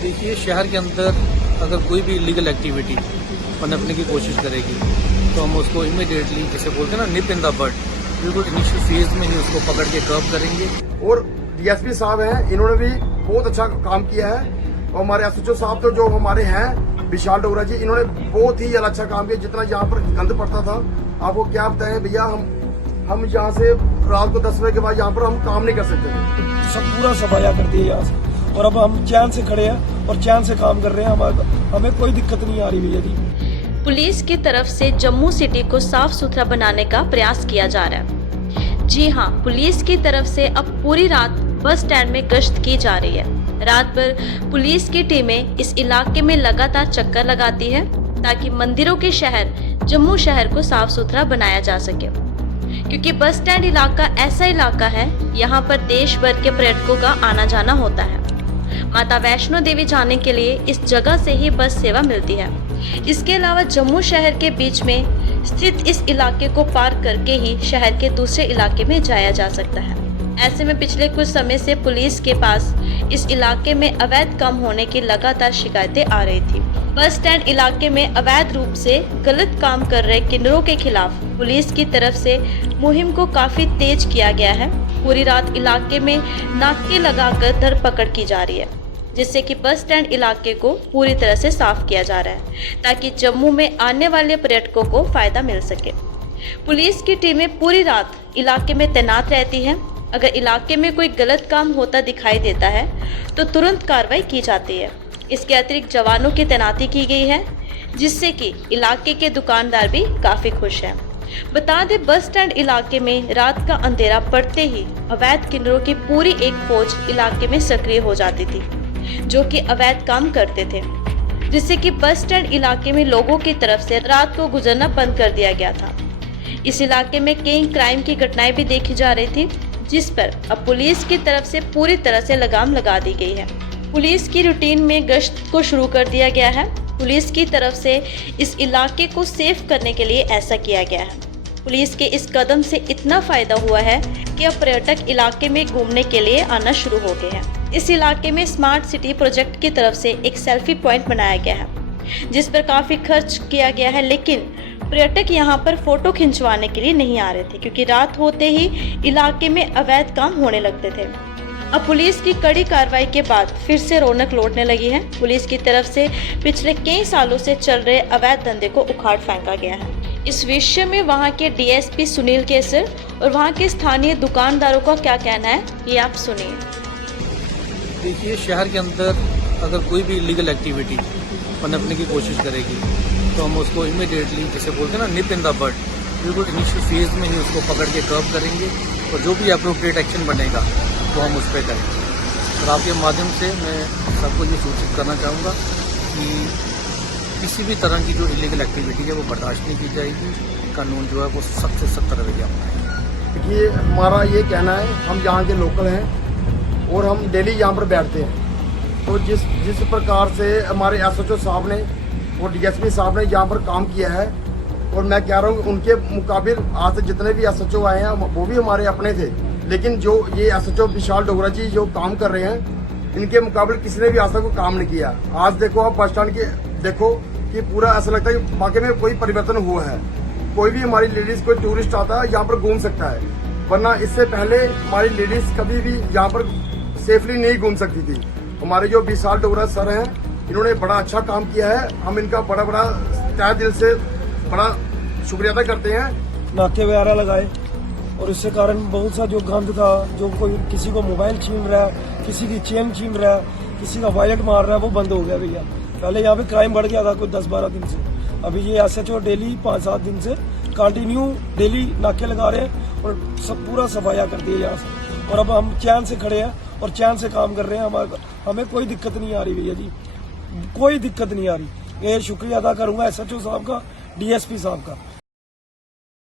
देखिए, शहर के अंदर अगर कोई भी इलीगल एक्टिविटी पनपने की कोशिश करेगी तो हम उसको इमीडिएटली, जैसे बोलते हैं ना, निप इन द बड, बिल्कुल इनिशियल फेज में ही उसको पकड़ के कर्व करेंगे। और डीएसपी साहब हैं, इन्होंने भी बहुत अच्छा काम किया है। और हमारे एसएचओ साहब तो जो हमारे हैं विशाल डोगरा जी, इन्होंने बहुत ही अच्छा काम किया। जितना यहाँ पर गंद पड़ता था, आपको क्या बताएं भैया, हम यहाँ से रात को 10 बजे के बाद यहाँ पर हम काम नहीं कर सकते थे। सब पूरा सफाया कर दिया यहाँ से, और अब हम चैन से खड़े हैं और चैन से काम कर रहे हैं। हमें कोई दिक्कत नहीं आ रही भैया जी। पुलिस की तरफ से जम्मू सिटी को साफ सुथरा बनाने का प्रयास किया जा रहा है। जी हाँ, पुलिस की तरफ से अब पूरी रात बस स्टैंड में गश्त की जा रही है। रात भर पुलिस की टीमें इस इलाके में लगातार चक्कर लगाती है ताकि मंदिरों के शहर जम्मू शहर को साफ सुथरा बनाया जा सके, क्योंकि बस स्टैंड इलाका ऐसा इलाका है, यहाँ पर देश भर के पर्यटकों का आना जाना होता है। माता वैष्णो देवी जाने के लिए इस जगह से ही बस सेवा मिलती है। इसके अलावा जम्मू शहर के बीच में स्थित इस इलाके को पार करके ही शहर के दूसरे इलाके में जाया जा सकता है। ऐसे में पिछले कुछ समय से पुलिस के पास इस इलाके में अवैध काम होने की लगातार शिकायतें आ रही थी। बस स्टैंड इलाके में अवैध रूप से गलत काम कर रहे किन्नरों के खिलाफ पुलिस की तरफ से मुहिम को काफी तेज किया गया है। पूरी रात इलाके में नाके लगाकर धरपकड़ की जा रही है, जिससे कि बस स्टैंड इलाके को पूरी तरह से साफ किया जा रहा है ताकि जम्मू में आने वाले पर्यटकों को फायदा मिल सके। पुलिस की टीमें पूरी रात इलाके में तैनात रहती हैं। अगर इलाके में कोई गलत काम होता दिखाई देता है तो तुरंत कार्रवाई की जाती है। इसके अतिरिक्त जवानों की तैनाती की गई है, जिससे कि इलाके के दुकानदार भी काफ़ी खुश हैं। बता दें, बस स्टैंड इलाके में रात का अंधेरा पड़ते ही अवैध किन्नरों की पूरी एक फौज इलाके में सक्रिय हो जाती थी, जो कि अवैध काम करते थे, जिससे कि बस स्टैंड इलाके में लोगों की तरफ से रात को गुजरना बंद कर दिया गया था। इस इलाके में कई क्राइम की घटनाएं भी देखी जा रही थी, जिस पर अब पुलिस की तरफ से पूरी तरह से लगाम लगा दी गई है। पुलिस की रूटीन में गश्त को शुरू कर दिया गया है। पुलिस की तरफ से इस इलाके को सेफ करने के लिए ऐसा किया गया है। पुलिस के इस कदम से इतना फायदा हुआ है कि अब पर्यटक इलाके में घूमने के लिए आना शुरू हो गए हैं। इस इलाके में स्मार्ट सिटी प्रोजेक्ट की तरफ से एक सेल्फी पॉइंट बनाया गया है, जिस पर काफ़ी खर्च किया गया है, लेकिन पर्यटक यहां पर फोटो खिंचवाने के लिए नहीं आ रहे थे, क्योंकि रात होते ही इलाके में अवैध काम होने लगते थे। अब पुलिस की कड़ी कार्रवाई के बाद फिर से रौनक लौटने लगी है। पुलिस की तरफ से पिछले कई सालों से चल रहे अवैध धंधे को उखाड़ फेंका गया है। इस विषय में वहां के डीएसपी सुनील केसर और वहां के स्थानीय दुकानदारों का क्या कहना है, ये आप सुनिए। देखिए, शहर के अंदर अगर कोई भी इलीगल एक्टिविटी पनपने की कोशिश करेगी तो हम उसको इमीडिएटली, जैसे बोलते हैं ना, निप इन द बड, बिल्कुल इनिशियल फेज में ही उसको पकड़ के कर्व करेंगे और जो भी अप्रोप्रिएट एक्शन बनेगा वो हम उस पर करेंगे। और आपके माध्यम से मैं सबको ये सूचित करना चाहूँगा कि किसी भी तरह की जो इलीगल एक्टिविटी है वो बर्दाश्त नहीं की जाएगी। कानून जो है वो सख्त से सख्त रवैया अपनाएंगे। देखिए, हमारा ये कहना है, हम यहाँ के लोकल हैं और हम डेली यहाँ पर बैठते हैं। तो जिस प्रकार से हमारे एसएचओ साहब ने और डीएसपी साहब ने यहाँ पर काम किया है, और मैं कह रहा हूँ उनके मुकाबिल आज से जितने भी एसएचओ आए हैं वो भी हमारे अपने थे, लेकिन जो ये एसएचओ विशाल डोगरा जी जो काम कर रहे हैं, इनके मुकाबले किसी ने भी आज तक कोई काम नहीं किया। आज देखो, आप बस स्टैंड के देखो कि पूरा ऐसा लगता है कि वाकई में कोई परिवर्तन हुआ है। कोई भी हमारी लेडीज, कोई टूरिस्ट आता है यहाँ पर घूम सकता है, वरना इससे पहले हमारी लेडीज कभी भी यहाँ पर सेफली नहीं घूम सकती थी। हमारे जो विशाल डोगरा सर हैं, इन्होंने बड़ा अच्छा काम किया है। हम इनका बड़ा तहे दिल से बड़ा शुक्रिया अदा करते हैं। नाके वगैरह लगाए और इससे कारण बहुत सा जो गंद था, जो कोई किसी को मोबाइल छीन रहा है, किसी की चेन छीन रहा है, किसी का वॉलेट मार रहा है, वो बंद हो गया भैया। पहले यहाँ पे क्राइम बढ़ गया था कोई 10-12 दिन से। अभी ये एसएचओ डेली 5-7 दिन से कंटिन्यू डेली नाके लगा रहे हैं और सब पूरा सफाया कर दिया यहाँ से। और अब हम चैन से खड़े हैं और चैन से काम कर रहे हैं। हमें कोई दिक्कत नहीं आ रही भैया जी, कोई दिक्कत नहीं आ रही। ये शुक्रिया अदा करूंगा एसएचओ साहब का, डीएसपी साहब का।